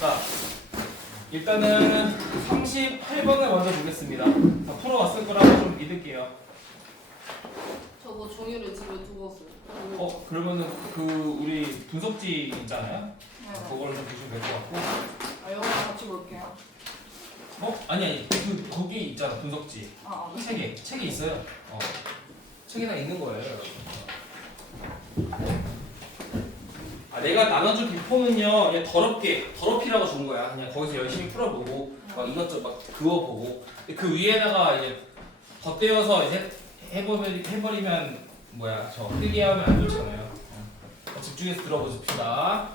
자, 일단은 38번을 먼저 보겠습니다. 다 풀어왔을 거라고 좀 믿을게요. 저거 종이를 집에 두고 왔어요. 그러면은 그 우리 분석지 있잖아요. 네. 그거를 좀 보시면 될 것 같고. 아, 영화 같이 볼게요. 아니 거기 있잖아 분석지. 네. 책이 있어요. 책에다 있는 거예요. 내가 나눠준 비포는요, 그냥 더럽히라고 준 거야. 그냥 거기서 열심히 풀어보고, 막 이것저것 막 그어보고, 그 위에다가 이제 덧대어서 이제 해버리면 저 필기하면 안 좋잖아요. 집중해서 들어보십시다.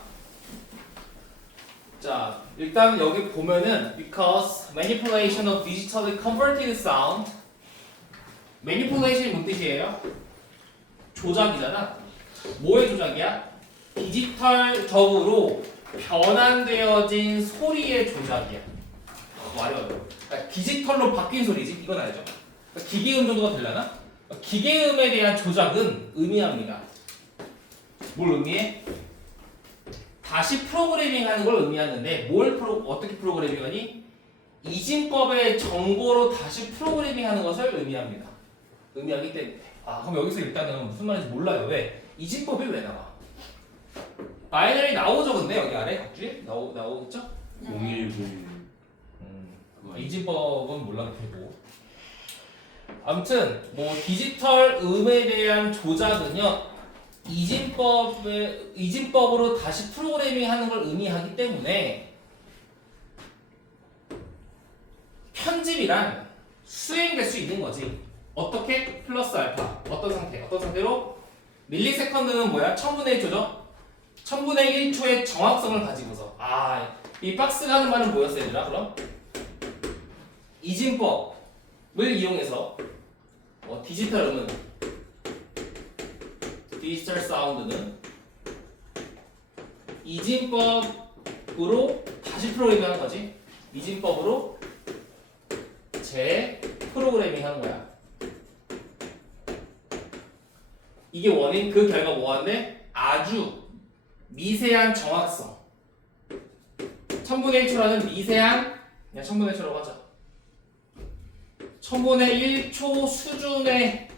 자, 일단 여기 보면은 because manipulation of digitally converted sound, manipulation이 뭔 뜻이에요? 조작이잖아. 뭐의 조작이야? 디지털적으로 변환되어진 소리의 조작이야. 말이 어려워. 그러니까 디지털로 바뀐 소리지. 이건 알죠? 그러니까 기계음 정도가 되려나? 기계음에 대한 조작은 의미합니다. 뭘 의미해? 다시 프로그래밍하는 걸 의미하는데 어떻게 프로그래밍하니? 이진법의 정보로 다시 프로그래밍하는 것을 의미하기 때문에. 그럼 여기서 일단은 무슨 말인지 몰라요. 왜? 이진법이 왜 나와? 바이너리 나오죠, 근데 여기 아래 각주에 나오겠죠? 010 이진법은 몰라도 되고. 아무튼 디지털 음에 대한 조작은요, 이진법으로 다시 프로그래밍하는 걸 의미하기 때문에 편집이란 수행될 수 있는 거지. 어떻게? 플러스 알파. 어떤 상태로? 밀리세컨드는 뭐야? 1000분의 1초죠? 1000분의 1초의 정확성을 가지고서. 이 박스가 하는 말은 뭐였어, 얘들아? 그럼? 이진법을 이용해서 디지털 사운드는 이진법으로 다시 프로그래밍하는 거지. 이진법으로 재프로그래밍하는 거야. 이게 원인, 그 결과 뭐한데? 아주 미세한 정확성. 1000분의 1초라는 미세한, 그냥 1000분의 1초라고 하자. 1000분의 1초 수준의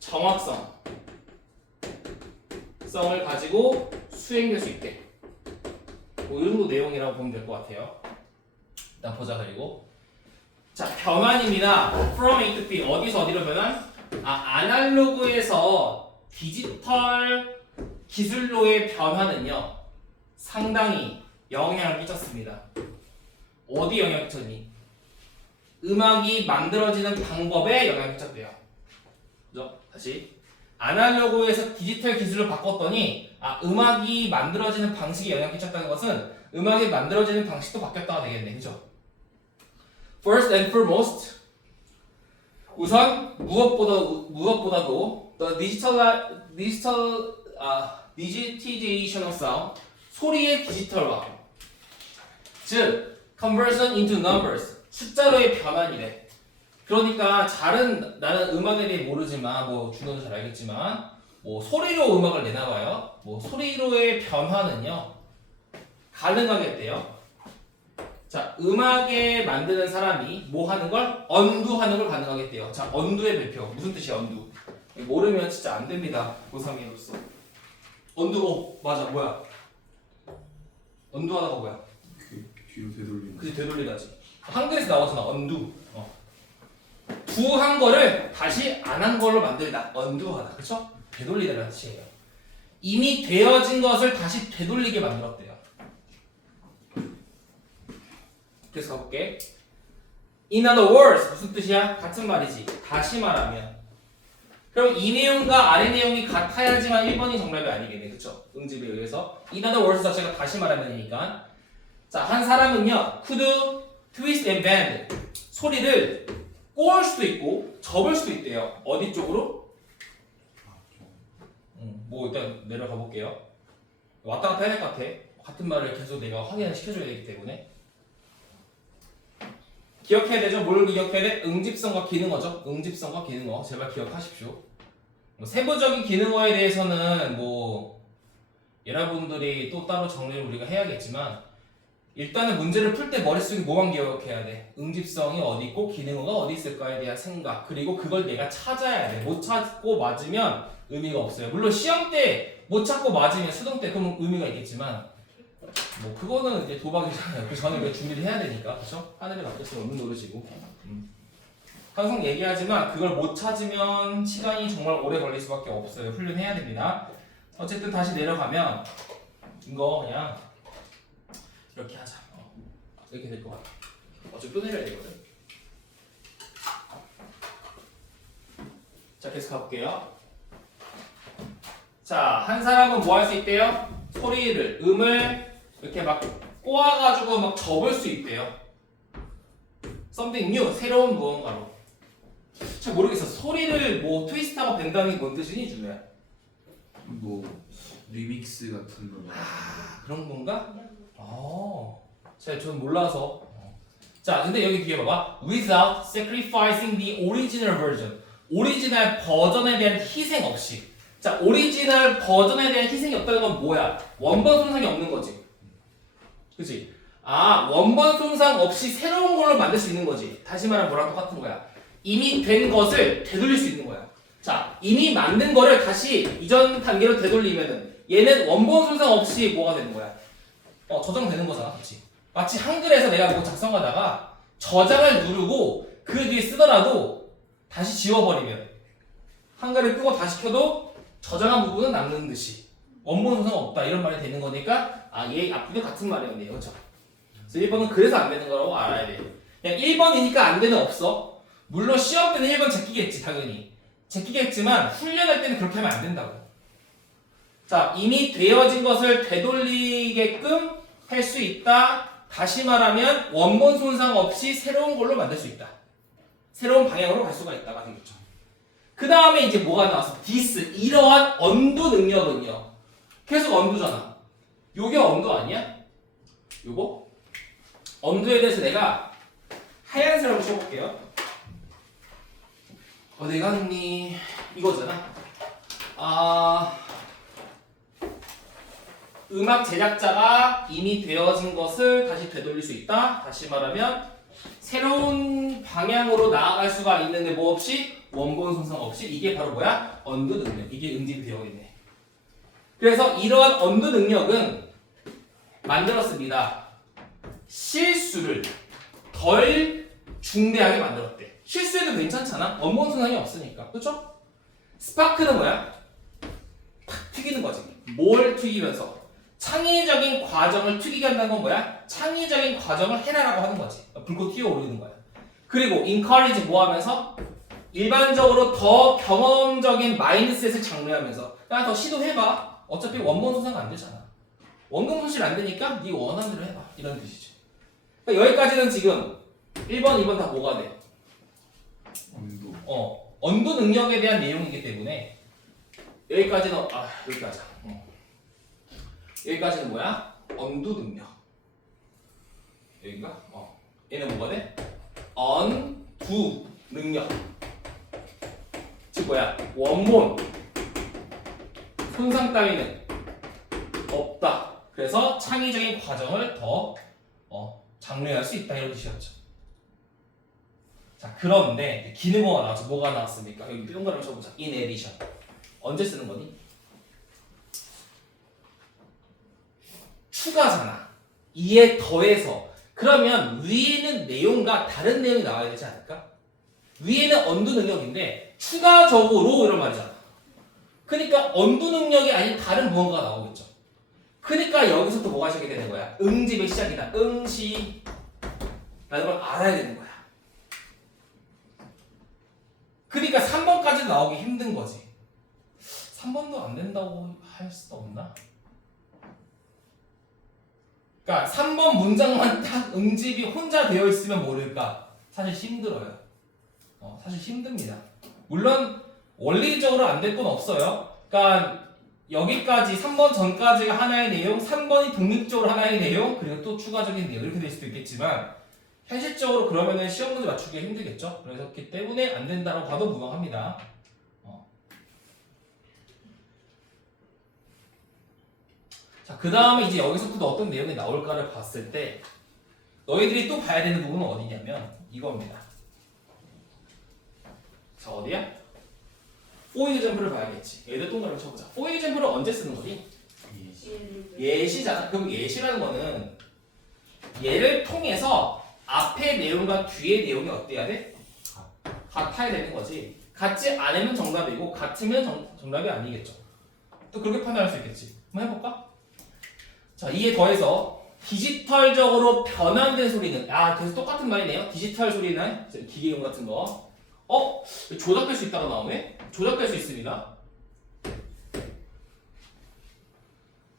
정확성을 가지고 수행될 수 있게. 이 정도 내용이라고 보면 될 것 같아요. 일단 보자. 그리고 자, 변환입니다. From A to B. 어디서 어디로 변환? 아날로그에서 디지털 기술로의 변화는요, 상당히 영향을 끼쳤습니다. 어디 영향을 끼쳤니? 음악이 만들어지는 방법에 영향을 끼쳤대요. 그죠? 다시. 아날로그에서 디지털 기술로 바꿨더니, 음악이 만들어지는 방식에 영향을 끼쳤다는 것은 음악이 만들어지는 방식도 바뀌었다가 되겠네. 그죠? First and foremost, 우선 무엇보다도 the digitization of sound, 소리의 디지털화, 즉 conversion into numbers, 숫자로의 변환이래. 그러니까 나는 음악에 대해 모르지만 준호도 잘 알겠지만 소리로 음악을 내나봐요. 소리로의 변화는요 가능하겠대요. 자, 음악에 만드는 사람이 하는 걸? 언두하는 걸 가능하겠대요. 자, 언두의 별표. 무슨 뜻이야, 언두? 모르면 진짜 안 됩니다. 고3이로서. 언두, 맞아, 뭐야? 언두하다가 뭐야? 뒤로 되돌리는. 그치, 되돌리다지. 한글에서 나왔잖아, 언두. 두한 거를 다시 안 한 걸로 만들다. 언두하다. 그쵸? 되돌리다라는 뜻이에요. 이미 되어진 것을 다시 되돌리게 만들었대요. 그래서 가볼게. In other words, 무슨 뜻이야? 같은 말이지. 다시 말하면. 그럼 이 내용과 아래 내용이 같아야지만 1번이 정답이 아니겠네. 그쵸? 응집에 의해서. In other words 자체가 다시 말하면이니까. 자, 한 사람은요, could twist and bend. 소리를 꼬을 수도 있고, 접을 수도 있대요. 어디 쪽으로? 일단 내려가 볼게요. 왔다 갔다 해야 될 것 같아. 같은 말을 계속 내가 확인을 시켜줘야 되기 때문에. 기억해야 되죠? 뭘 기억해야 돼? 응집성과 기능어죠? 응집성과 기능어. 제발 기억하십시오. 세부적인 기능어에 대해서는 여러분들이 또 따로 정리를 우리가 해야겠지만 일단은 문제를 풀 때 머릿속에 뭐만 기억해야 돼? 응집성이 어디 있고 기능어가 어디 있을까에 대한 생각. 그리고 그걸 내가 찾아야 돼. 못 찾고 맞으면 의미가 없어요. 물론 시험 때 못 찾고 맞으면 수동 때 그러면 의미가 있겠지만 뭐 그거는 이제 도박이잖아요. 그 전에 왜 준비를 해야 되니까. 그렇죠? 하늘에 맡길 수 없는 노릇이고. 항상 얘기하지만 그걸 못 찾으면 시간이 정말 오래 걸릴 수밖에 없어요. 훈련해야 됩니다. 어쨌든 다시 내려가면 이거 그냥 이렇게 하자. 이렇게 될 것 같아. 어차피 또 내려야 되거든. 자, 계속 가볼게요. 자, 한 사람은 뭐 할 수 있대요? 소리를, 음을 이렇게 막 꼬아가지고 막 접을 수 있대요. something new, 새로운 무언가로. 잘 모르겠어. 소리를 뭐 트위스트하고 벤다는 게 뭔 뜻이니, 준호야? 뭐 리믹스 같은 거. 그런 건가? 전 몰라서. 자, 근데 여기 뒤에 봐봐. Without sacrificing the original version. 오리지널 버전에 대한 희생 없이. 자, 오리지널 버전에 대한 희생이 없다는 건 뭐야? 원본 손상이 없는 거지. 그치? 원본 손상 없이 새로운 걸로 만들 수 있는 거지. 다시 말하면 뭐랑 똑같은 거야? 이미 된 것을 되돌릴 수 있는 거야. 자, 이미 만든 거를 다시 이전 단계로 되돌리면은 얘는 원본 손상 없이 뭐가 되는 거야? 저장되는 거잖아. 그치? 마치 한글에서 내가 뭐 작성하다가 저장을 누르고 그 뒤에 쓰더라도 다시 지워버리면 한글을 끄고 다시 켜도 저장한 부분은 남는 듯이 원본 손상 없다 이런 말이 되는 거니까 얘 앞뒤도 같은 말이었네요. 그렇죠? 그래서 1번은 그래서 안 되는 거라고 알아야 돼요. 그냥 1번이니까 안 되는 없어. 물론 시험 때는 1번 제끼겠지 당연히. 제끼겠지만 훈련할 때는 그렇게 하면 안 된다고. 자, 이미 되어진 것을 되돌리게끔 할 수 있다. 다시 말하면 원본 손상 없이 새로운 걸로 만들 수 있다. 새로운 방향으로 갈 수가 있다가 생겼죠. 그 다음에 이제 뭐가 나왔어? this, 이러한 언두 능력은요. 계속 언두잖아. 요게 언두 아니야? 요거? 언두에 대해서 내가 하얀색으로 써볼게요. 어디 갔니? 이거잖아. 음악 제작자가 이미 되어진 것을 다시 되돌릴 수 있다. 다시 말하면 새로운 방향으로 나아갈 수가 있는데 뭐 없이? 원본 손상 없이. 이게 바로 뭐야? 언두 능력. 이게 응집이 되어있네. 그래서 이러한 언두 능력은 만들었습니다. 실수를 덜 중대하게 만들었대. 실수해도 괜찮잖아. 원본 손상이 없으니까. 그렇죠? 스파크는 뭐야? 탁 튀기는 거지. 뭘 튀기면서? 창의적인 과정을 튀기게 한다는 건 뭐야? 창의적인 과정을 해라라고 하는 거지. 불꽃 튀어오르는 거야. 그리고 encourage 뭐 하면서? 일반적으로 더 경험적인 마인드셋을 장려하면서 야, 더 시도해봐. 어차피 원본 손상 안 되잖아. 원본 손실 안 되니까 네 원하는 대로 해봐. 이런 뜻이죠. 그러니까 여기까지는 지금 1번, 2번 다 뭐가 돼? 언도. 언두 능력에 대한 내용이기 때문에 여기까지는 여기 가자. 여기까지는 뭐야? 언두 능력. 여기가? 얘는 뭐가 돼? 언두 능력. 즉 뭐야? 원본 손상 따위는 없다. 그래서 창의적인 과정을 더 장려할 수 있다 이런 뜻이었죠. 자, 그런데 기능어가 나왔죠. 뭐가 나왔습니까? 여기 동그라미 쳐보자. in addition. 언제 쓰는 거니? 추가잖아. 이에 더해서. 그러면 위에는 내용과 다른 내용이 나와야 되지 않을까? 위에는 언두 능력인데 추가적으로 이런 말이잖아. 그러니까 언두 능력이 아닌 다른 무언가가 나오겠죠. 그러니까 여기서 또 뭐가 시작이 되는 거야? 응집의 시작이다. 응시 라는 걸 알아야 되는 거야. 그러니까 3번까지 나오기 힘든 거지. 3번도 안 된다고 할 수도 없나? 그러니까 3번 문장만 딱 응집이 혼자 되어 있으면 모를까? 사실 힘들어요. 사실 힘듭니다. 물론 원리적으로 안 될 건 없어요. 그러니까 여기까지 3번 전까지가 하나의 내용, 3번이 독립적으로 하나의 내용, 그리고 또 추가적인 내용 이렇게 될 수도 있겠지만 현실적으로 그러면은 시험 문제 맞추기가 힘들겠죠. 그렇기 때문에 안 된다고 봐도 무방합니다. 자, 자, 그 다음에 이제 여기서부터 어떤 내용이 나올까를 봤을 때 너희들이 또 봐야 되는 부분은 어디냐면 이겁니다. 자, 어디야? for example를 봐야겠지. 얘들 동그라미 쳐보자. for example을 언제 쓰는 거지? 예시잖아. 그럼 예시라는 거는 얘를 통해서 앞의 내용과 뒤의 내용이 어때야 돼? 같아야 되는 거지. 같지 않으면 정답이고 같으면 정답이 아니겠죠. 또 그렇게 판단할 수 있겠지. 한번 해볼까? 자, 이에 더해서 디지털적으로 변환된 소리는 계속 똑같은 말이네요. 디지털 소리는 기계음 같은 거. 조작될 수 있다고 나오네? 조작될 수 있습니다.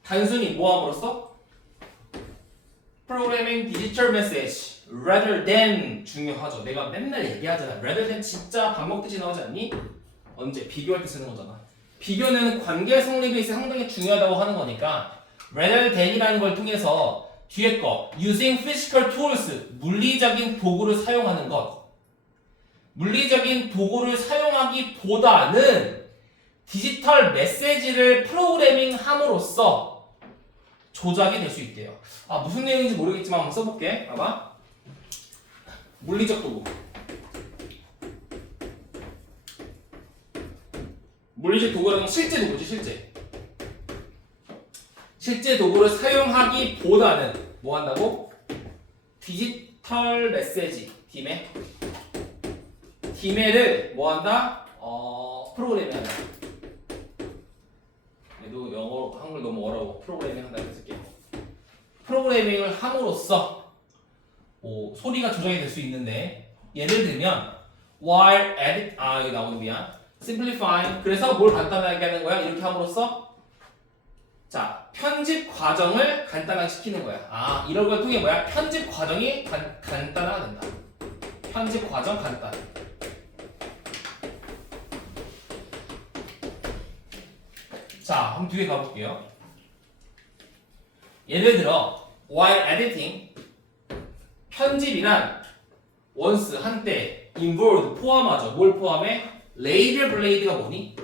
단순히 뭐함으로써? Programming digital message rather than 중요하죠. 내가 맨날 얘기하잖아. rather than 진짜 밥 먹듯이 나오지 않니? 언제? 비교할 때 쓰는 거잖아. 비교는 관계 성립에 있어 상당히 중요하다고 하는 거니까 rather than이라는 걸 통해서 뒤에 거 using physical tools 물리적인 도구를 사용하는 것 물리적인 도구를 사용하기보다는 디지털 메시지를 프로그래밍 함으로써 조작이 될 수 있대요. 무슨 내용인지 모르겠지만 한번 써볼게. 봐봐. 물리적 도구. 물리적 도구라는 건 실제 도구지, 실제. 실제 도구를 사용하기보다는 뭐 한다고? 디지털 메시지, 디메를 뭐 한다? 프로그래밍 한다. 얘도 영어, 한글 너무 어려워. 프로그래밍 한다 이렇게 쓸게. 프로그래밍을 함으로써 소리가 조작이 될 수 있는데 예를 들면 while edit 여기 나오는 미안 simplifying 그래서 뭘 간단하게 하는 거야? 이렇게 함으로써 자 편집 과정을 간단하게 시키는 거야. 이런 걸 통해 뭐야? 편집 과정이 간단화가 된다. 편집 과정 간단. 자, 한번 뒤에 가볼게요. 예를 들어 while editing 편집이란 once 한때 involved 포함하죠. 뭘 포함해? 레이저 블레이드가 뭐니?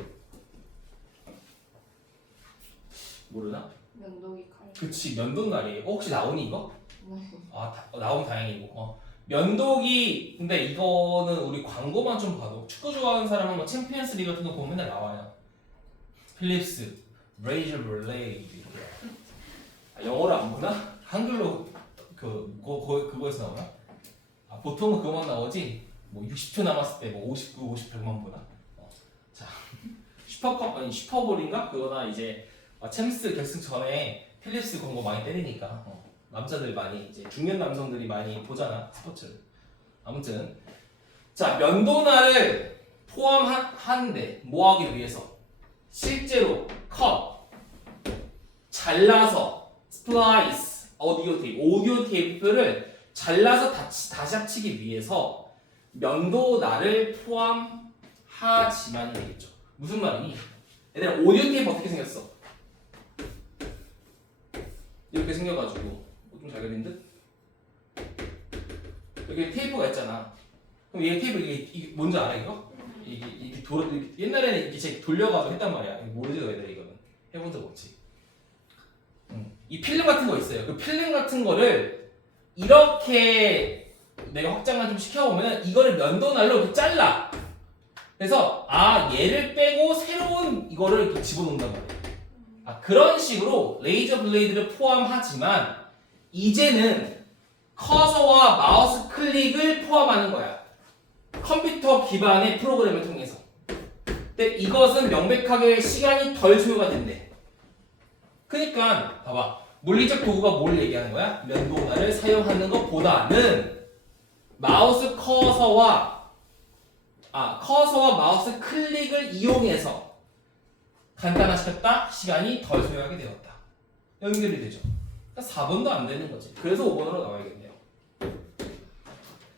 모르나? 면도기 칼. 그치 면도날이에요. 혹시 나오니 이거? 네. 나오면 다행이고. 면도기 근데 이거는 우리 광고만 좀 봐도 축구 좋아하는 사람은 뭐 챔피언스 리그 같은 거 보면 맨날 나와요. 필립스, 레이저 블레이드 영어를 안 보나? 한글로 그거에서 나오나? 보통은 그거만 나오지. 뭐 60초 남았을 때 뭐 59, 50, 100만 보나? 자, 슈퍼볼인가? 그거나 이제 챔스 결승 전에 필립스 광고 많이 때리니까 남자들 많이 이제 중년 남성들이 많이 보잖아 스포츠를. 아무튼 자 면도날을 포함하는데 뭐 하기 위해서? 실제로 컷, 잘라서 스플라이스, 오디오 테이프를 잘라서 다시 합치기 위해서 면도날을 포함하지만 되겠죠. 무슨 말이니? 얘들아 오디오 테이프 어떻게 생겼어? 이렇게 생겨가지고 좀 잘 그린 듯? 여기 테이프가 있잖아. 그럼 얘 테이프 이게 뭔지 알아 이거? 이게 옛날에는 이렇게 진짜 돌려가지고 했단 말이야. 모르지 너희들 이거는 해본 적 없지. 이 필름 같은 거 있어요. 그 필름 같은 거를 이렇게 내가 확장을 좀 시켜보면 이거를 면도날로 이렇게 잘라. 그래서 얘를 빼고 새로운 이거를 이렇게 집어넣는단 말이야. 그런 식으로 레이저 블레이드를 포함하지만 이제는 커서와 마우스 클릭을 포함하는 거야. 컴퓨터 기반의 프로그램을 통해서. 근데 이것은 명백하게 시간이 덜 소요가 된대. 그러니까 봐봐. 물리적 도구가 뭘 얘기하는 거야? 면도날을 사용하는 것보다는 커서와 마우스 클릭을 이용해서 간단화시켰다. 시간이 덜 소요하게 되었다. 연결이 되죠. 그러니까 4번도 안 되는 거지. 그래서 5번으로 나와야겠네요.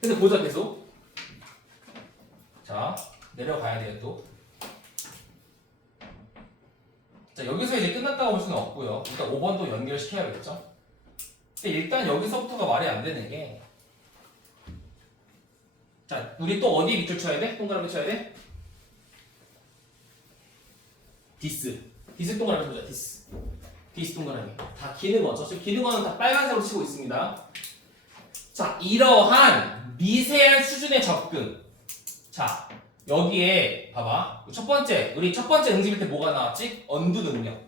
근데 보자 계속. 자 내려가야 돼요 또. 자 여기서 이제 끝났다고 볼 수는 없고요. 일단 5번도 연결시켜야겠죠. 근데 일단 여기서부터가 말이 안 되는 게 자 우리 또 어디에 밑줄 쳐야 돼? 동그라미 쳐야 돼? 디스 동그라미 보자. 디스 비스 동그라미. 다 기는 거죠. 지금 기는 거는 다 빨간색으로 치고 있습니다. 자, 이러한 미세한 수준의 접근. 자, 여기에 봐봐. 우리 첫 번째 응집일 때 뭐가 나왔지? 언두 능력.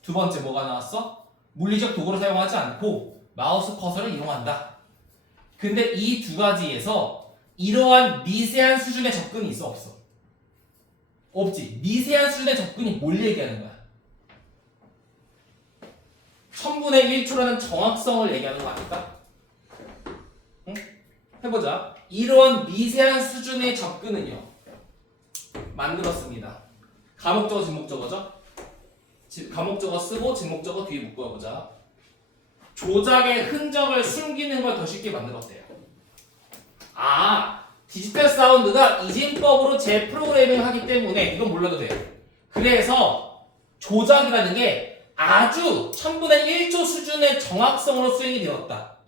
두 번째 뭐가 나왔어? 물리적 도구를 사용하지 않고 마우스 커서를 이용한다. 근데 이 두 가지에서 이러한 미세한 수준의 접근이 있어 없어? 없지. 미세한 수준의 접근이 뭘 얘기하는 거야? 1000분의 1초라는 정확성을 얘기하는 거 아닐까? 응? 해보자. 이러한 미세한 수준의 접근은요 만들었습니다. 가목적어 진목적어죠? 가목적어 쓰고 진목적어 뒤에 묶어보자. 조작의 흔적을 숨기는 걸 더 쉽게 만들었대요. 디지털 사운드가 이진법으로 재프로그래밍을 하기 때문에 이건 몰라도 돼요. 그래서 조작이라는 게 아주 1000분의 1초 수준의 정확성으로 수행이 되었다.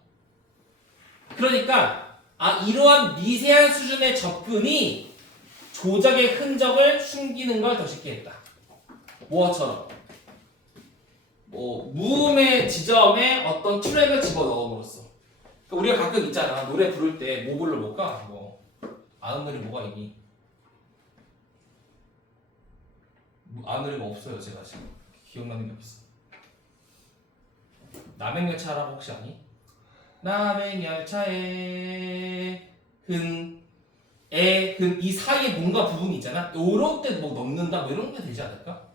그러니까 이러한 미세한 수준의 접근이 조작의 흔적을 숨기는 걸 더 쉽게 했다. 뭐처럼? 무음의 지점에 어떤 트랙을 집어넣음으로써. 그러니까 우리가 가끔 있잖아. 노래 부를 때 뭐 불러볼까? 아는 노래 뭐가 있니? 아는 노래가 없어요. 제가 지금 기억나는 게 없어. 남행열차라고 혹시 아니? 남행열차에 이 사이에 뭔가 부분이 있잖아. 요런 때 뭐 넣는다 뭐 이런 게 되지 않을까?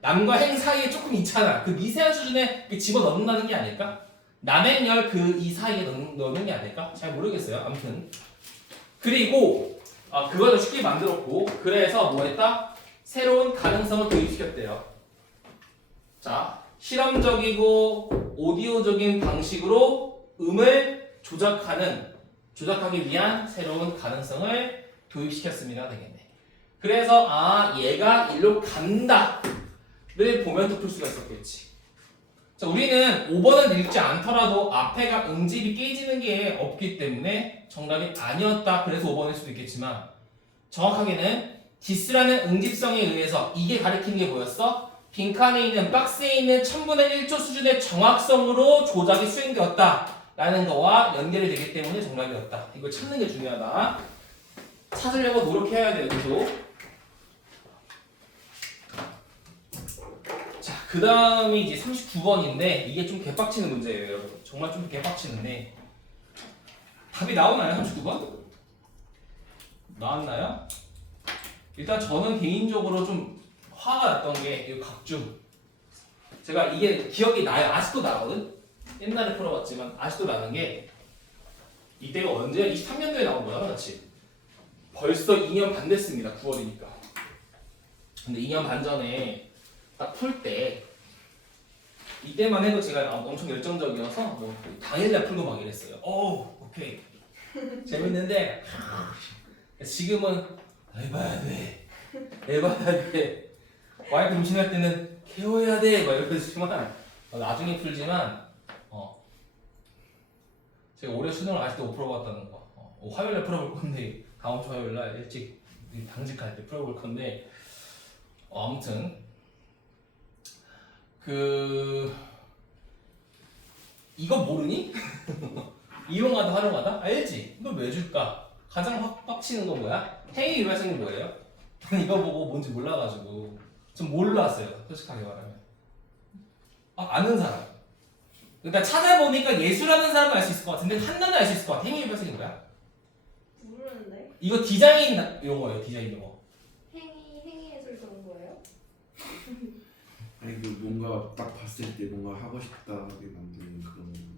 남과 행 사이에 조금 있잖아. 그 미세한 수준에 집어 넣는다는 게 아닐까? 남행열 이 사이에 넣는 게 아닐까? 잘 모르겠어요. 아무튼 그리고 그걸 쉽게 만들었고 그래서 뭐 했다? 새로운 가능성을 도입시켰대요. 자, 실험적이고 오디오적인 방식으로 음을 조작하기 위한 새로운 가능성을 도입시켰습니다. 되겠네. 그래서 얘가 일로 간다를 보면서 풀 수가 있었겠지. 자, 우리는 5번을 읽지 않더라도 앞에가 응집이 깨지는 게 없기 때문에 정답이 아니었다. 그래서 5번일 수도 있겠지만 정확하게는 디스라는 응집성에 의해서 이게 가리키는 게 뭐였어? 빈칸에 있는 박스에 있는 1000분의 1초 수준의 정확성으로 조작이 수행되었다 라는 거와 연결이 되기 때문에 정답이었다. 이걸 찾는 게 중요하다. 찾으려고 노력해야 돼요. 계속. 자, 그 다음이 이제 39번인데 이게 좀 개빡치는 문제예요, 여러분. 정말 좀 개빡치는데 답이 나오나요? 39번? 나왔나요? 일단 저는 개인적으로 좀 화가 났던 게 이 각중. 제가 이게 기억이 나요. 아직도 나거든? 옛날에 풀어봤지만 아직도 나는 게 이때가 언제? 23년도에 나온 거야, 그렇지? 벌써 2년 반 됐습니다. 9월이니까. 근데 2년 반 전에 딱 풀 때 이때만 해도 제가 엄청 열정적이어서 뭐 당일날 풀고 막 이랬어요. 오케이. 재밌는데 지금은 해봐야 돼. 와이프 임신할 때는 케어해야 돼. 막 이렇게 했지만 나중에 풀지만 제가 올해 수능을 아직도 못 풀어봤다는 거. 화요일날 풀어볼 건데 다음 주 화요일날 일찍 당직할 때 풀어볼 건데 아무튼 이거 모르니? 이용하다 활용하다? 알지? 이걸 왜 줄까? 가장 확 빡치는 건 뭐야? 행위 유발성이 뭐예요? 저는 이거 보고 뭔지 몰라가지고 좀 몰랐어요. 솔직하게 말하면. 아는 사람. 그러니까 찾아보니까 예술하는 사람은 알 수 있을 것 같은데 한나는 알 수 있을 것 같아. 행위 유발성이 뭐야? 모르는데. 이거 디자인 용어예요. 디자인 용어. 행위 예술 그런 거예요? 아니 뭔가 딱 봤을 때 뭔가 하고 싶다게 만드는 그런.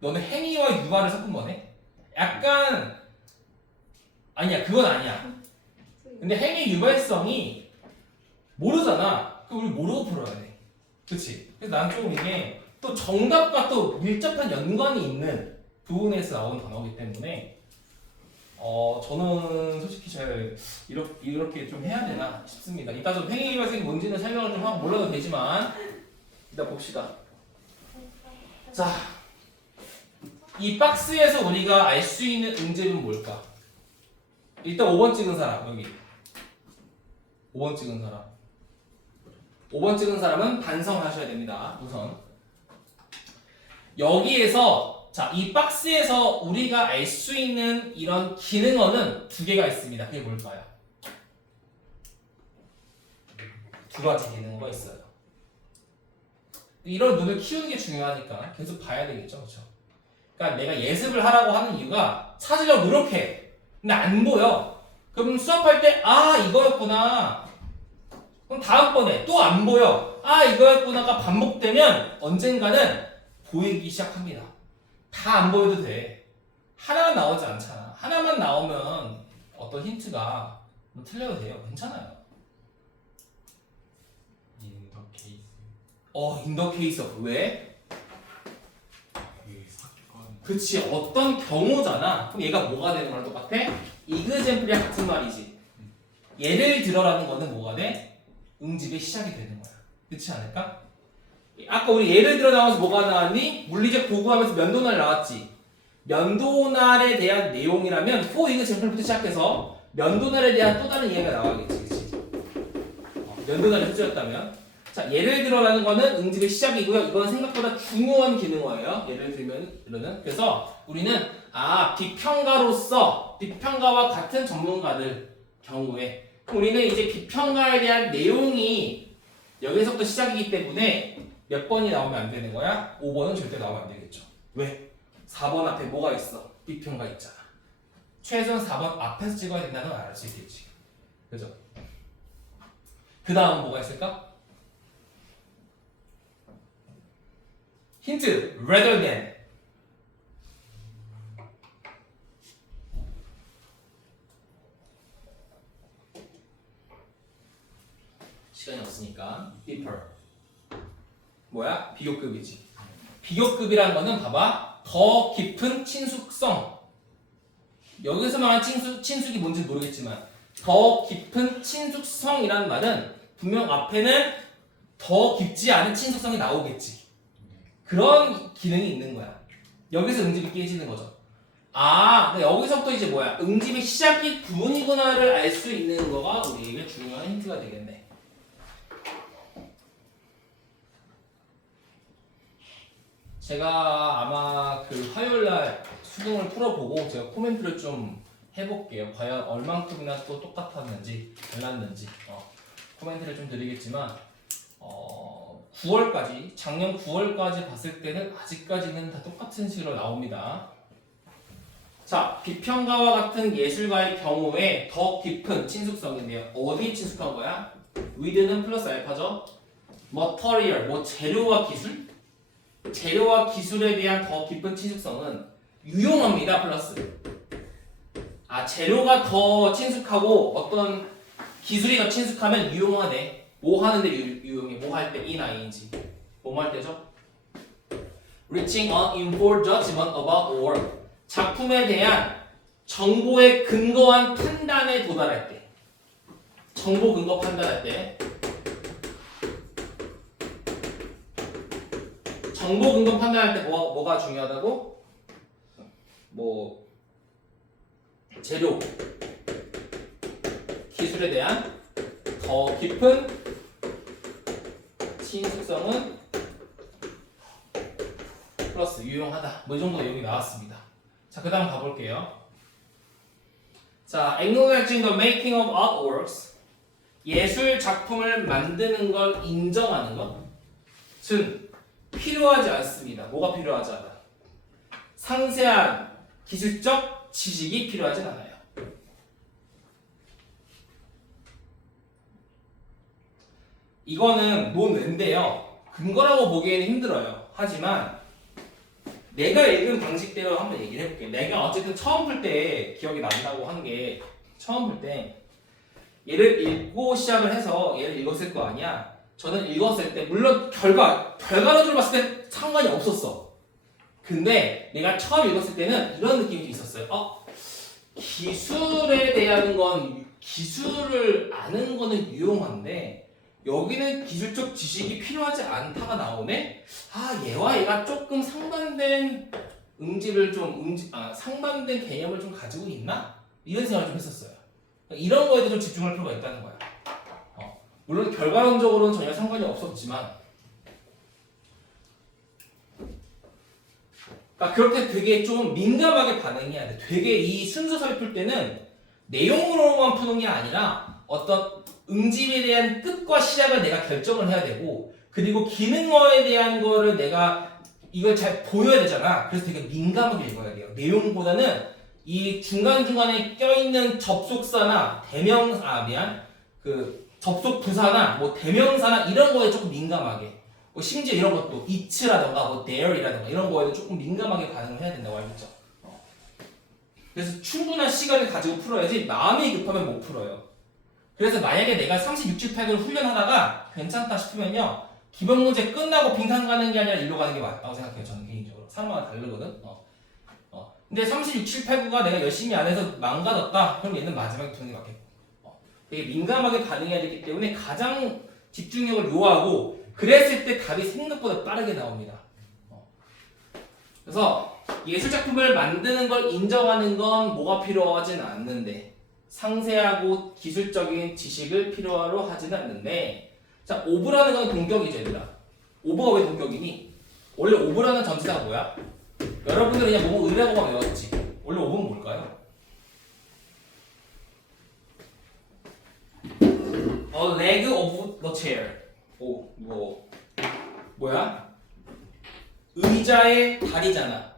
너는 행위와 유발을 섞은 거네? 약간 아니야. 그건 아니야. 근데 행위 유발성이 모르잖아. 그럼 우리 모르고 풀어야 돼. 그치? 그래서 난 좀 이게 또 정답과 또 밀접한 연관이 있는 부분에서 나온 단어이기 때문에 저는 솔직히 잘 이렇게 좀 해야 되나 싶습니다. 이따 좀 행위 유발성이 뭔지는 설명을 좀 하고 몰라도 되지만 이따 봅시다. 자, 이 박스에서 우리가 알 수 있는 응집은 뭘까? 일단 5번 찍은 사람 여기 5번 찍은 사람. 5번 찍은 사람은 반성하셔야 됩니다. 우선. 여기에서 자, 이 박스에서 우리가 알 수 있는 이런 기능어는 두 개가 있습니다. 그게 뭘까요? 두 가지 기능어가 있어요. 이런 눈을 키우는 게 중요하니까 계속 봐야 되겠죠, 그렇죠? 그러니까 내가 예습을 하라고 하는 이유가 찾으려고 노력해. 근데 안 보여. 그럼 수업할 때 아 이거였구나. 그럼 다음번에 또 안 보여. 아 이거였구나가 반복되면 언젠가는 보이기 시작합니다. 다 안 보여도 돼. 하나만 나오지 않잖아. 하나만 나오면 어떤 힌트가 뭐 틀려도 돼요. 괜찮아요. 인더 케이스 in the case of 왜? 그 사건 그치 어떤 경우잖아. 그럼 얘가 뭐가 되는 거랑 똑같아? example이랑 같은 말이지. 예를 들어라는 거는 뭐가 돼? 응집의 시작이 되는 거야. 그렇지 않을까? 아까 우리 예를 들어 나와서 뭐가 나왔니? 물리적 도구하면서 면도날 나왔지. 면도날에 대한 내용이라면 for example부터 시작해서 면도날에 대한 또 다른 이해가 나와야겠지. 그치? 면도날이 소재였다면 자 예를 들어라는 거는 응집의 시작이고요. 이건 생각보다 중요한 기능어예요. 예를 들면은 그래서 우리는 비평가로서 비평가와 같은 전문가들 경우에 우리는 이제 비평가에 대한 내용이 여기서부터 시작이기 때문에 몇 번이 나오면 안 되는 거야? 5번은 절대 나오면 안 되겠죠. 왜? 4번 앞에 뭐가 있어? 비평가 있잖아. 최소한 4번 앞에서 찍어야 된다는 걸 알 수 있겠지. 그죠? 그 다음 뭐가 있을까? 힌트 rather than 시간이 없으니까 deeper 뭐야? 비교급이지. 비교급이라는 거는 봐봐 더 깊은 친숙성 여기서 말한 친숙이 뭔지 모르겠지만 더 깊은 친숙성이라는 말은 분명 앞에는 더 깊지 않은 친숙성이 나오겠지. 그런 기능이 있는 거야. 여기서 응집이 깨지는 거죠. 근데 여기서부터 이제 뭐야? 응집의 시작이 구문이구나를 알 수 있는 거가 우리에게 중요한 힌트가 되겠네. 제가 아마 그 화요일날 수능을 풀어보고 제가 코멘트를 좀 해볼게요. 과연 얼만큼이나 또 똑같았는지 달랐는지 코멘트를 좀 드리겠지만 9월까지 작년 9월까지 봤을 때는 아직까지는 다 똑같은 식으로 나옵니다. 자, 비평가와 같은 예술가의 경우에 더 깊은 친숙성인데요. 어디 친숙한 거야? with는 플러스 알파죠. material, 재료와 기술? 재료와 기술에 대한 더 깊은 친숙성은 유용합니다. 플러스. 재료가 더 친숙하고 어떤 기술이 더 친숙하면 유용하네. 뭐 하는데 유용해? 뭐 할 때? 이나 이인지. 뭐 할 때죠? Reaching an informed judgment about work. 작품에 대한 정보에 근거한 판단에 도달할 때. 정보 근거 판단할 때. 정보 근거 판단할 때 뭐가 중요하다고? 재료, 기술에 대한 더 깊은 친숙성은 플러스 유용하다. 뭐 이 정도 내용이 나왔습니다. 자, 그 다음 가볼게요. 자, acknowledging the making of artworks. 예술 작품을 만드는 걸 인정하는 것은 필요하지 않습니다. 뭐가 필요하지 않아? 상세한 기술적 지식이 필요하진 않아요. 이거는 논외인데요. 근거라고 보기에는 힘들어요. 하지만 내가 읽은 방식대로 한번 얘기를 해볼게요. 내가 어쨌든 처음 풀 때 기억이 난다고 한 게 처음 풀 때 얘를 읽고 시작을 해서 얘를 읽었을 거 아니야. 저는 읽었을 때 물론 결과론으로 봤을 때 상관이 없었어. 근데 내가 처음 읽었을 때는 이런 느낌이 있었어요. 기술에 대한 건 기술을 아는 거는 유용한데 여기는 기술적 지식이 필요하지 않다가 나오네. 얘와 얘가 조금 상반된 상반된 개념을 좀 가지고 있나? 이런 생각을 좀 했었어요. 이런 거에도 좀 집중할 필요가 있다는 거야. 물론 결과론적으로는 전혀 상관이 없었지만 그러니까 그렇게 되게 좀 민감하게 반응해야 돼. 되게 이 순서를 풀 때는 내용으로만 푸는 게 아니라 어떤 응집에 대한 끝과 시작을 내가 결정을 해야 되고 그리고 기능어에 대한 거를 내가 이걸 잘 보여야 되잖아. 그래서 되게 민감하게 읽어야 돼요. 내용보다는 이 중간중간에 껴있는 접속사나 그 접속 부사나 뭐 대명사나 이런 거에 조금 민감하게 뭐 심지어 이런 것도 it라던가 뭐 there이라던가 이런 거에도 조금 민감하게 반응을 해야 된다고 알겠죠? 그래서 충분한 시간을 가지고 풀어야지 마음이 급하면 못 풀어요. 그래서 만약에 내가 3678을 훈련하다가 괜찮다 싶으면요 기본 문제 끝나고 빙상 가는 게 아니라 일로 가는 게 맞다고 생각해요. 저는 개인적으로 사람마다 다르거든. 근데 3678구가 내가 열심히 안 해서 망가졌다. 그럼 얘는 마지막에 두는 게 맞겠고. 되게 민감하게 반응해야 되기 때문에 가장 집중력을 요하고 그랬을 때 답이 생각보다 빠르게 나옵니다. 그래서 예술작품을 만드는 걸 인정하는 건 뭐가 필요하진 않는데 상세하고 기술적인 지식을 필요로 하지는 않는데 자, 오브라는 건 동격이죠, 얘들아. 오버가 왜 동격이니? 원래 오브라는 전치사가 뭐야? 여러분들 그냥 뭐뭐 의라고만 외웠지. 원래 오브는 뭘까요? A leg of the chair. 뭐야? 의자의 다리잖아.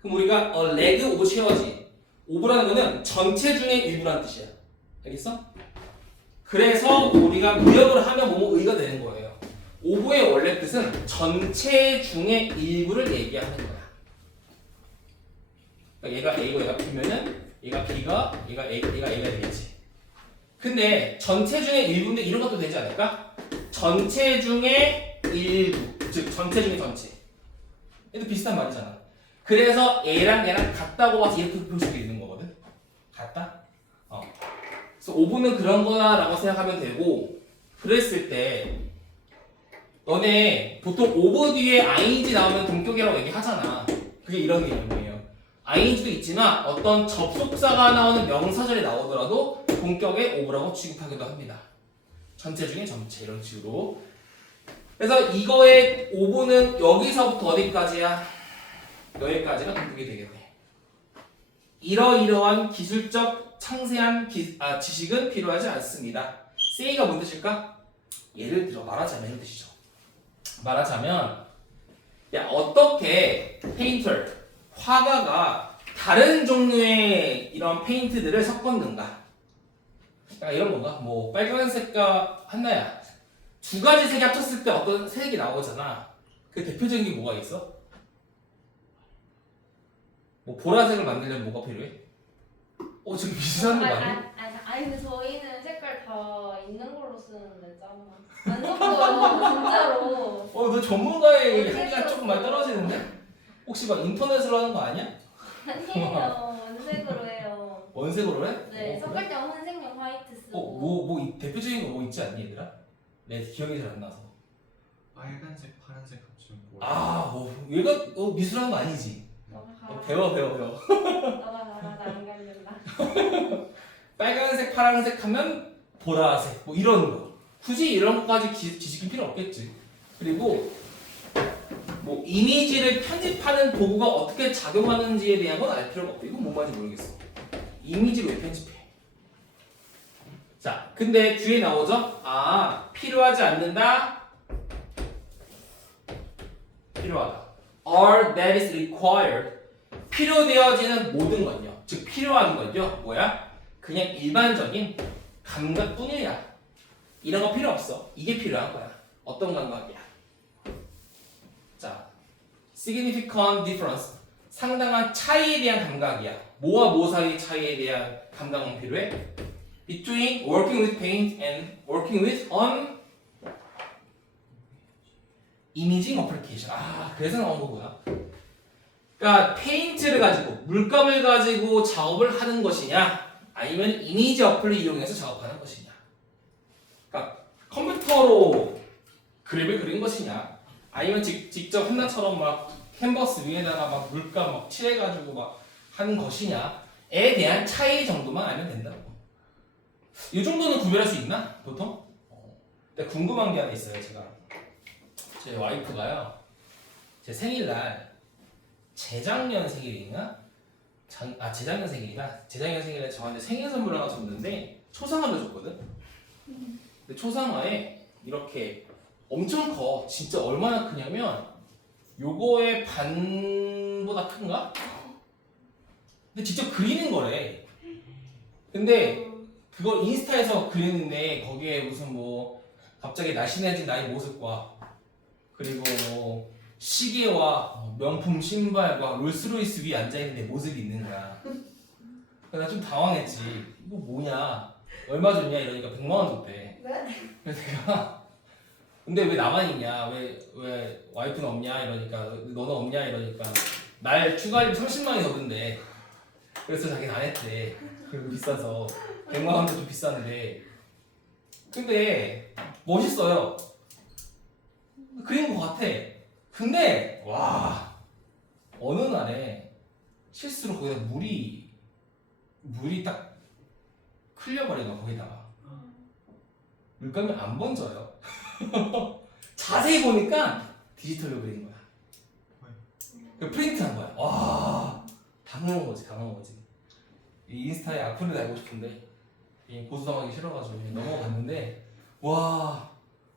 그럼 우리가 a leg of chair지. 오브라는 거는 전체 중에 일부라는 뜻이야. 알겠어? 그래서 우리가 무역을 하면 뭐뭐 의가 되는 거예요. 오브의 원래 뜻은 전체 중에 일부를 얘기하는 거야. 그러니까 얘가 A고 얘가 B면은 얘가 B가 얘가 A가 되겠지. 근데 전체 중에 일부인데 이런 것도 되지 않을까? 전체 중에 일부, 즉 전체 중에 전체. 얘도 비슷한 말이잖아. 그래서 A랑 얘랑 같다고 봐서 이렇게 볼 수도 있는 거거든. 같다? 그래서 오브는 그런 거다라고 생각하면 되고 그랬을 때 너네 보통 오브 뒤에 ing 나오면 동격이라고 얘기하잖아. 그게 이런 개념이에요. ing도 있지만 어떤 접속사가 나오는 명사절이 나오더라도 동격의 오브라고 취급하기도 합니다. 전체 중에 전체 이런 식으로. 그래서 이거의 오브는 여기서부터 어디까지야? 여기까지가 동격이 되겠네. 이러이러한 기술적 상세한 지식은 필요하지 않습니다. say가 뭔 뜻일까? 예를 들어 말하자면 이런 뜻이죠. 말하자면 야 어떻게 페인터 화가가 다른 종류의 이런 페인트들을 섞었는가? 약간 이런 건가? 뭐 빨간색과 한나야 두 가지 색이 합쳤을 때 어떤 색이 나오잖아. 그 대표적인 게 뭐가 있어? 뭐 보라색을 만들려면 뭐가 필요해? 지금 비슷한 거 맞니? 아니 근데 저희는 색깔 다 있는 걸로 쓰는데 짠. 안 섞어요 진짜로. 너 전문가의 한계가 조금 많이 떨어지는데? 혹시 막 인터넷으로 하는 거 아니야? 아니에요 원색으로 해요. 원색으로 해? 네 섞을 때 혼색용 화이트 쓰고. 뭐 대표적인 거 뭐 있지 않니 얘들아? 내 기억이 잘 안 나서. 빨간색, 파란색 합치면 뭐야? 얘가 미술하는 거 아니지? 배워. 나안 갈린다. 빨간색, 파란색 하면 보라색 뭐 이런 거. 굳이 이런 것까지 지식이 필요 없겠지. 그리고 뭐 이미지를 편집하는 도구가 어떻게 작용하는지에 대한 건 알 필요가 없고 이건 뭔 말인지 모르겠어. 이미지를 왜 편집해? 자, 근데 뒤에 나오죠? 필요하지 않는다. 필요하다. All that is required. 필요되어지는 모든 건요. 즉 필요한 건요. 뭐야? 그냥 일반적인 감각뿐이야. 이런 거 필요 없어. 이게 필요한 거야. 어떤 감각이야? 자, significant difference. 상당한 차이에 대한 감각이야. 뭐와 뭐 사이의 차이에 대한 감각은 필요해? Between working with paint and working with on imaging application. 그래서 나온 거구나. 그러니까 페인트를 가지고 물감을 가지고 작업을 하는 것이냐 아니면 이미지 어플을 이용해서 작업하는 것이냐. 그러니까 컴퓨터로 그림을 그린 것이냐 아니면 직접 한나처럼 막 캔버스 위에다가 막 물감 막 칠해가지고 막 하는 것이냐에 대한 차이 정도만 알면 된다고. 이 정도는 구별할 수 있나? 보통? 근데 궁금한 게 하나 있어요. 제 와이프가요. 제 생일날 재작년 생일인가? 재작년 생일이다. 재작년 생일에 저한테 생일 선물 하나 줬는데 초상화를 줬거든. 근데 초상화에 이렇게 엄청 커. 진짜 얼마나 크냐면 요거의 반보다 큰가? 근데 직접 그리는 거래. 근데 그걸 인스타에서 그렸는데 거기에 무슨 뭐 갑자기 날씬해진 나의 모습과 그리고 뭐 시계와 명품 신발과 롤스로이스 위에 앉아있는 내 모습이 있는 거야. 그래서 나 좀 당황했지. 이거 뭐냐? 얼마 줬냐? 이러니까 100만 원 줬대. 네? 그래서 내가 근데 왜 나만 있냐? 왜 와이프는 없냐? 이러니까 너는 없냐? 이러니까 날 추가할인 30만 원이 더 든대. 그래서 자기는 안 했대. 그리고 비싸서 100만 원도 좀 비싼데 근데 멋있어요. 그린 것 같아. 근데 와 어느 날에 실수로 거기다 물이 딱 흘려버린 거야. 거기다가 물감이 안 번져요. 자세히 보니까 디지털로 그린 거야. 그 프린트한 거야. 와 당황한 거지. 이 인스타에 악플을 달고 싶은데 고수당하기 싫어가지고 그냥 넘어갔는데 와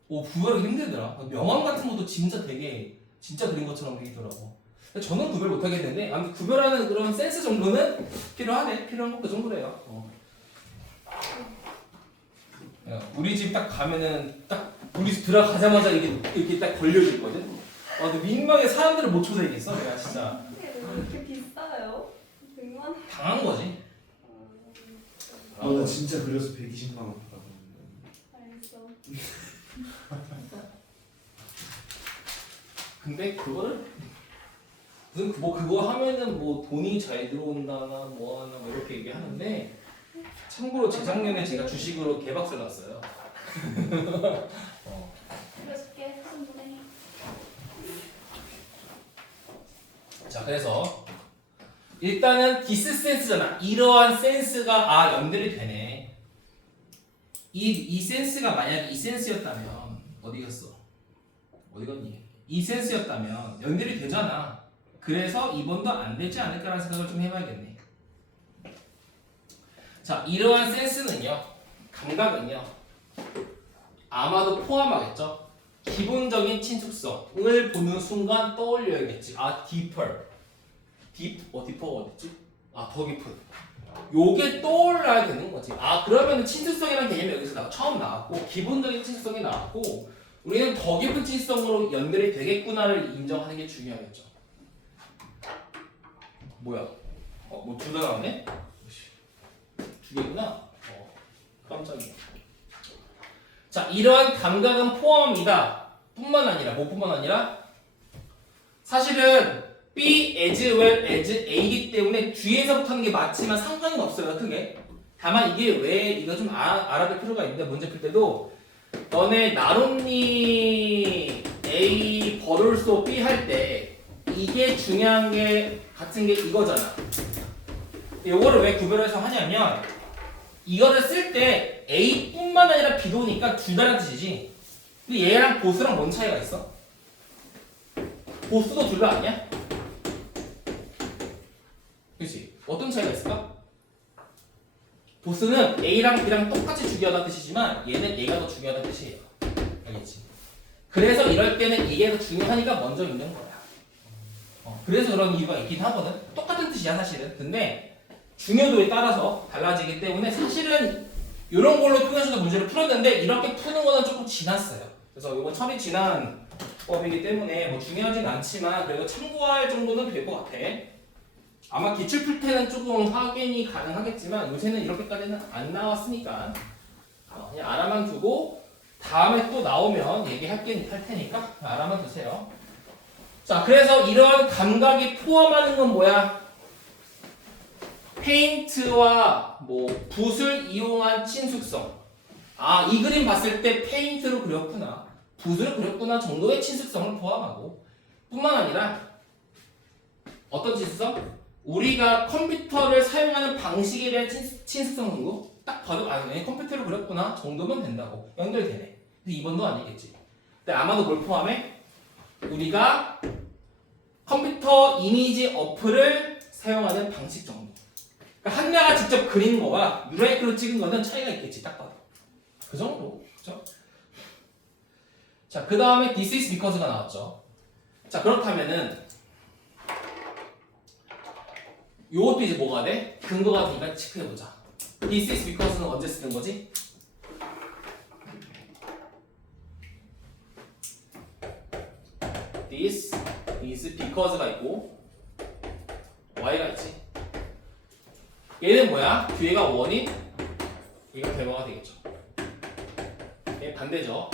구별하기 힘들더라. 명암 같은 것도 진짜 그린 것처럼 그리더라고. 저는 구별 못 하겠는데 아무튼 구별하는 그런 센스 정도는 필요한 건 그 정도래요. 우리 집 딱 가면은 딱 우리 집 들어가자마자 이렇게 딱 걸려져 있거든. 근데 민망해 사람들을 못 초대겠어. 내가 진짜 왜 이렇게 비싸요? 100만 원? 당한 거지. 나 진짜 그래서 120만 원 받았는데. 알겠어. 근데 그거를 무슨 뭐 그거 하면은 뭐 돈이 잘 들어온다나 뭐 하나 뭐 이렇게 얘기하는데 참고로 재작년에 제가 주식으로 개박살 났어요. 그래줄게 충분해. 자 그래서 일단은 디스 센스잖아. 이러한 센스가 연결이 되네. 이 센스가 만약에 이 센스였다면 어디 갔어? 어디 갔니? 이 센스였다면 연결이 되잖아. 그래서 2번도 안 되지 않을까라는 생각을 좀 해봐야겠네. 자 이러한 센스는요. 감각은요. 아마도 포함하겠죠. 기본적인 친숙성을 보는 순간 떠올려야겠지. deeper. 디퍼가 어딨지? 더 깊은. 요게 떠올라야 되는 거지. 그러면 친숙성이라는 개념이 여기서 처음 나왔고 기본적인 친숙성이 나왔고 우리는 더 깊은 친숙성으로 연결이 되겠구나를 인정하는 게 중요하겠죠. 뭐야? 뭐 둘 다 나왔네? 두 개구나? 깜짝이야. 자, 이러한 감각은 포함이다. 뿐만 아니라, 뭐뿐만 아니라 사실은 B as well as A이기 때문에 뒤에서부터 하는 게 맞지만 상관은 없어요, 크게. 다만 이게 왜 이거 좀 알아둘 필요가 있는데 문제 풀 때도 너네 나론니 A 버롤소 B 할 때 이게 중요한 게 같은 게 이거잖아. 요거를 왜 구별해서 하냐면 이거를 쓸 때 A뿐만 아니라 B도 오니까 둘 다란 뜻이지. 근데 얘랑 보스랑 뭔 차이가 있어? 보스도 둘 다 아니야? 그치? 어떤 차이가 있을까? 보스는 A랑 B랑 똑같이 중요하다는 뜻이지만 얘는 A가 더 중요하다는 뜻이에요. 알겠지? 그래서 이럴 때는 이게 더 중요하니까 먼저 있는 거야. 그래서 그런 이유가 있긴 하거든. 똑같은 뜻이야 사실은. 근데 중요도에 따라서 달라지기 때문에 사실은 이런 걸로 표현해서 문제를 풀었는데 이렇게 푸는 거는 조금 지났어요. 그래서 이건 처리 지난 법이기 때문에 뭐 중요하진 않지만 그래도 참고할 정도는 될 것 같아. 아마 기출 풀 때는 조금 확인이 가능하겠지만 요새는 이렇게까지는 안 나왔으니까 그냥 알아만 두고 다음에 또 나오면 할 테니까 알아만 두세요. 자, 그래서 이러한 감각이 포함하는 건 뭐야? 페인트와 뭐 붓을 이용한 친숙성. 이 그림 봤을 때 페인트로 그렸구나, 붓으로 그렸구나 정도의 친숙성을 포함하고 뿐만 아니라 어떤 친숙성? 우리가 컴퓨터를 사용하는 방식에 대한 친숙성 정도? 딱 봐도 얘 컴퓨터로 그렸구나 정도면 된다고 연결되네. 근데 2번도 아니겠지. 근데 아마도 뭘 포함해? 우리가 컴퓨터 이미지 어플을 사용하는 방식 정도. 그러니까 한나가 직접 그린 거와 뉴라이크로 찍은 거는 차이가 있겠지, 딱 봐도. 그 정도. 그죠? 자, 그 다음에 this is because가 나왔죠. 자, 그렇다면은 요것도 이제 뭐가 돼? 근거가 되니까 체크해보자. this is because는 언제 쓰는 거지? this is because가 있고 y가 있지. 얘는 뭐야? 뒤에가 원인, 얘가 결과가 되겠죠. 얘 반대죠.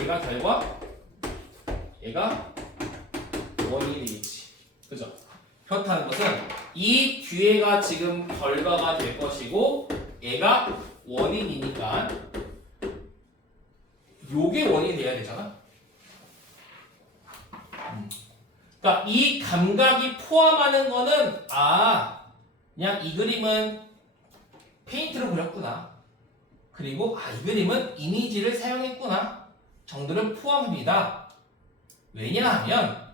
얘가 결과, 얘가 원인이 되겠지. 그죠? 그렇다는 것은 이 뒤에가 지금 결과가 될 것이고 얘가 원인이니까 요게 원인이 돼야 되잖아. 그러니까 이 감각이 포함하는 거는 그냥 이 그림은 페인트로 그렸구나. 그리고 이 그림은 이미지를 사용했구나 정도를 포함합니다. 왜냐하면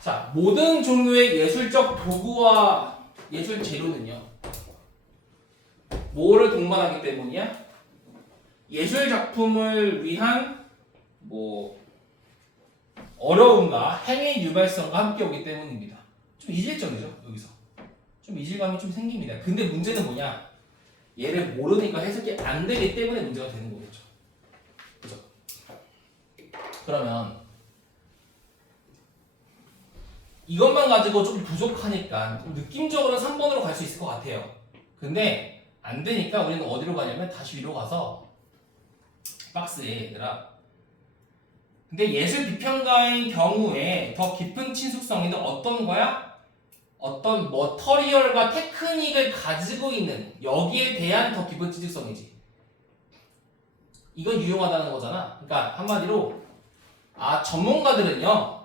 자, 모든 종류의 예술적 도구와 예술 재료는요 뭐를 동반하기 때문이야? 예술 작품을 위한 어려움과 행위 유발성과 함께 오기 때문입니다. 좀 이질적이죠, 여기서. 좀 이질감이 좀 생깁니다. 근데 문제는 뭐냐? 얘를 모르니까 해석이 안 되기 때문에 문제가 되는 거겠죠. 그죠? 그러면 이것만 가지고 좀 부족하니까 느낌적으로는 3번으로 갈 수 있을 것 같아요. 근데 안 되니까 우리는 어디로 가냐면 다시 위로 가서 박스에 얘들아. 근데 예술 비평가인 경우에 더 깊은 친숙성인데 어떤 거야? 어떤 머터리얼과 테크닉을 가지고 있는 여기에 대한 더 깊은 친숙성이지. 이건 유용하다는 거잖아. 그러니까 한마디로 전문가들은요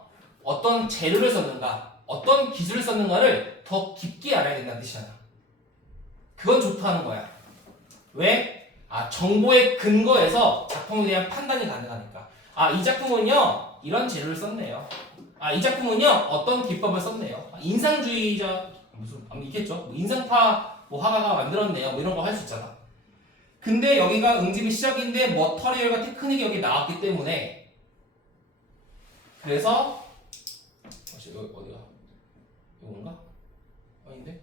어떤 재료를 썼는가, 어떤 기술을 썼는가를 더 깊게 알아야 된다는 뜻이잖아. 그건 좋다는 거야. 왜? 정보의 근거에서 작품에 대한 판단이 가능하니까. 이 작품은요 이런 재료를 썼네요. 이 작품은요 어떤 기법을 썼네요. 인상주의자 무슨 있겠죠. 인상파 화가가 만들었네요. 이런 거 할 수 있잖아. 근데 여기가 응집이 시작인데 머터리얼과 테크닉이 여기 나왔기 때문에 그래서 어디가? 이건가? 아닌데?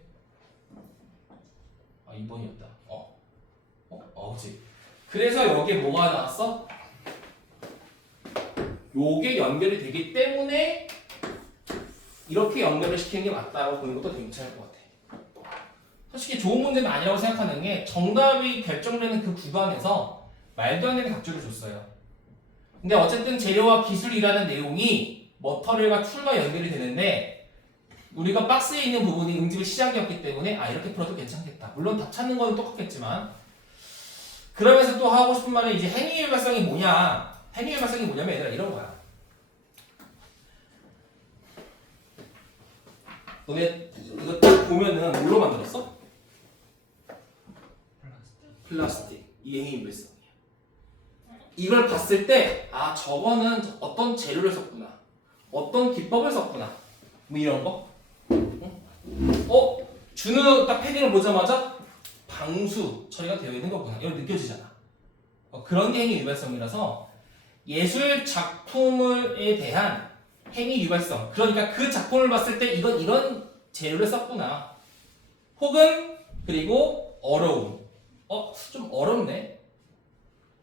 2번이었다. 그치. 그래서 여기에 뭐가 나왔어? 요게 연결이 되기 때문에 이렇게 연결을 시키는 게 맞다고 보는 것도 괜찮을 것 같아. 솔직히 좋은 문제는 아니라고 생각하는 게 정답이 결정되는 그 구간에서 말도 안 되는 각주를 줬어요. 근데 어쨌든 재료와 기술이라는 내용이 머터리얼과 툴과 연결이 되는데 우리가 박스에 있는 부분이 응집의 시작이었기 때문에 이렇게 풀어도 괜찮겠다. 물론 답 찾는 건 똑같겠지만 그러면서 또 하고 싶은 말은 이제 행위 일관성이 뭐냐? 행위 일관성이 뭐냐면 얘들아 이런 거야. 너네 이거 딱 보면은 뭘로 만들었어? 플라스틱. 이 행위 일관성이야. 이걸 봤을 때 저거는 어떤 재료를 썼구나. 어떤 기법을 썼구나. 이런 거. 준우 딱 패딩을 보자마자 방수 처리가 되어 있는 거구나. 이런 느껴지잖아. 그런 게 행위 유발성이라서 예술 작품에 대한 행위 유발성. 그러니까 그 작품을 봤을 때 이건 이런 재료를 썼구나. 혹은 그리고 어려움. 좀 어렵네.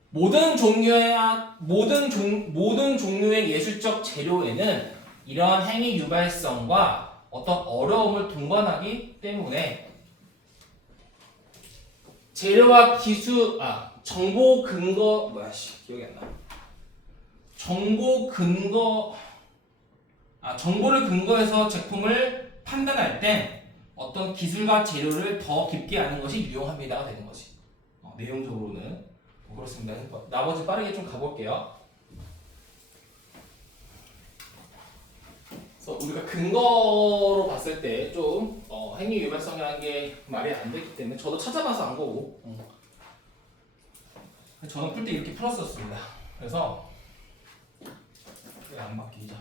모든 종류의 예술적 재료에는 이러한 행위 유발성과 어떤 어려움을 동반하기 때문에 재료와 기술, 정보 근거, 기억이 안 나. 정보를 근거해서 제품을 판단할 땐 어떤 기술과 재료를 더 깊게 아는 것이 유용합니다가 되는 거지. 내용적으로는 그렇습니다. 나머지 빠르게 좀 가볼게요. 그래서 우리가 근거로 봤을 때 좀 행위 유발성이라는 게 말이 안 되기 때문에 저도 찾아봐서 안 거고 저는 풀 때 이렇게 풀었었습니다. 그래서 왜 안 바뀌죠?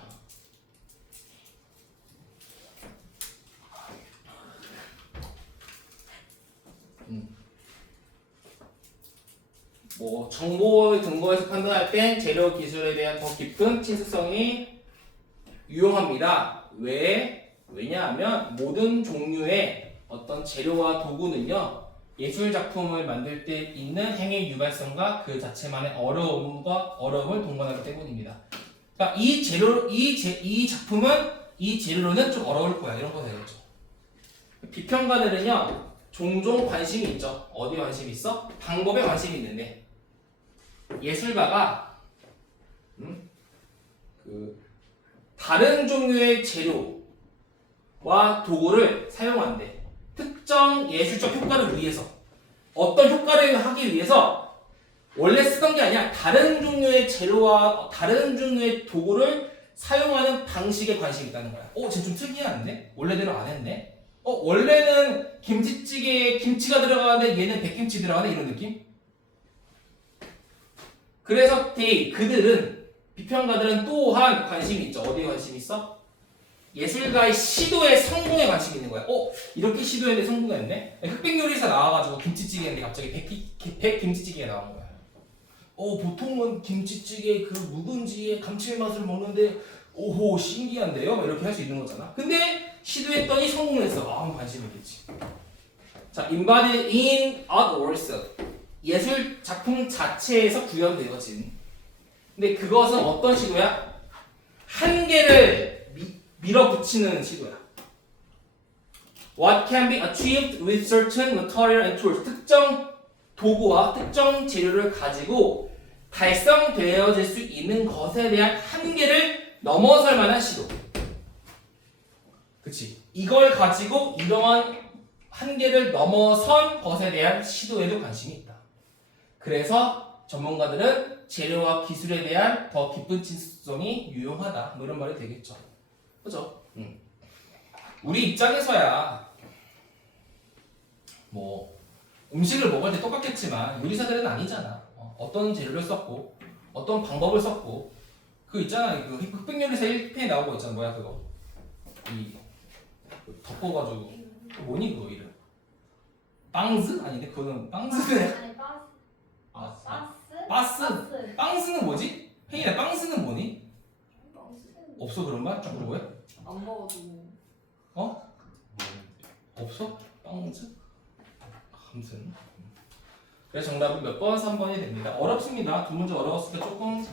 뭐 정보에 근거해서 판단할 땐 재료 기술에 대한 더 깊은 친숙성이 유용합니다. 왜냐하면 모든 종류의 어떤 재료와 도구는요 예술 작품을 만들 때 있는 행위 유발성과 그 자체만의 어려움을 동반하기 때문입니다. 그러니까 이 작품은 이 재료로는 좀 어려울 거야 이런 거 되겠죠. 비평가들은요 종종 관심이 있죠. 어디에 관심이 있어? 방법에 관심이 있는데 예술가가 다른 종류의 재료와 도구를 사용한대. 특정 예술적 효과를 위해서 어떤 효과를 하기 위해서 원래 쓰던 게 아니야. 다른 종류의 재료와 다른 종류의 도구를 사용하는 방식에 관심이 있다는 거야. 쟤 좀 특이한데? 원래대로 안 했네? 원래는 김치찌개에 김치가 들어가는데 얘는 백김치 들어가네? 이런 느낌? 그래서 그들은 비평가들은 또한 관심이 있죠. 어디에 관심이 있어? 예술가의 시도의 성공에 관심이 있는 거야. 이렇게 시도했는데 성공했네? 흑백 요리사 나와가지고 김치찌개인데 갑자기 백김치찌개가 나온 거야. 보통은 김치찌개 그 묵은지의 감칠맛을 먹는데 오호 신기한데요? 이렇게 할 수 있는 거잖아. 근데 시도했더니 성공했어. 관심이 있겠지. 자, embodied in artworks. 예술 작품 자체에서 구현되어진. 근데 그것은 어떤 시도야? 한계를 밀어붙이는 시도야. What can be achieved with certain material and tools. 특정 도구와 특정 재료를 가지고 달성되어질 수 있는 것에 대한 한계를 넘어설 만한 시도. 그치? 이걸 가지고 이러한 한계를 넘어선 것에 대한 시도에도 관심이 있다. 그래서 전문가들은 재료와 기술에 대한 더 깊은 친숙성이 유용하다. 뭐 이런 말이 되겠죠. 그죠? 우리 입장에서야 뭐 음식을 먹을 때 똑같겠지만 요리사들은 아니잖아. 어떤 재료를 썼고 어떤 방법을 썼고 그 있잖아. 그 흑백 요리사 1편에 나오고 있잖아. 뭐야 그거? 덮어가지고 뭐니 그거 이름? 빵스? 아닌데 그거는 빵스는 아니 바스? 바스? 빵스는 뭐지? 혜인아 빵스는 뭐니? 없어 그런 말? 좀 뭐해? 안 먹어도 없어? 빵스? 아무튼 그래서 정답은 몇 번? 3번이 됩니다. 어렵습니다. 두 문제 어려웠을 때 조금